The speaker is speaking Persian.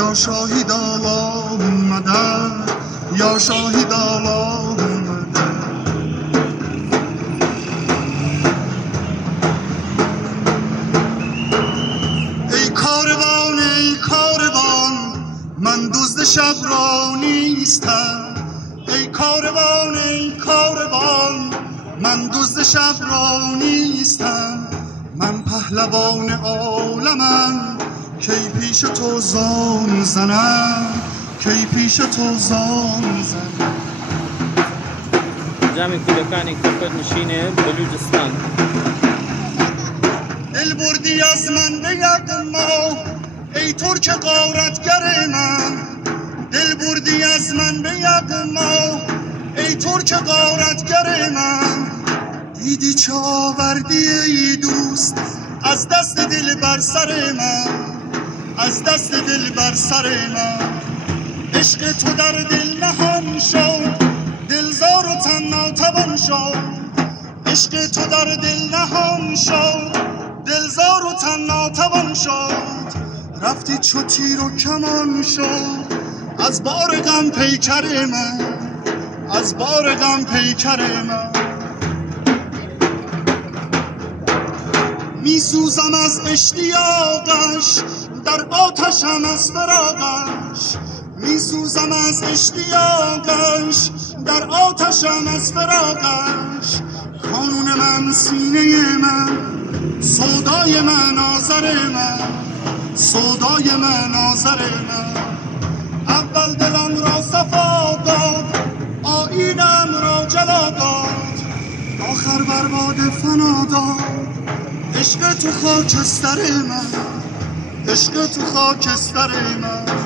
یا شاهد الله مدد یا شاهد الله مدد. ای کاروان ای کاروان من دزد شب را نیستم. ای کاروان ای کاروان من دزد شب را نیستم. من پهلوان عالمم کی پیش تو زان زنم کی پیش تو زان زنم. جمع کودکانی کرد نشین بلوچستان. دل بردی از من به یک ماه ای ترک غارتگر من. دل بردی از من به یک ماه ای ترک غارتگر من. دیدی چه آوردی ای دوست از دست دل بر سر من. از دست دل بر سر من. عشق تو در دل نهان شد دلزار و تن ناتوان شد. عشق تو در دل نهان شد دلزار و تن ناتوان شد. رفتی چو تیر و کمان شد از بار غم پیکر من. از بار غم پیکر من. می سوزم از اشتیاقش در آتشم از فراقش. می سوزم از اشتیاقش در آتشم از فراقش. کانون من سینه من سودای من آذر من. سودای من آذر من. اول دلم را صفا داد آیینم را جلا داد. آخر برباد فنا داد عشق تو خاکستر من. عشق تو خاکستر من.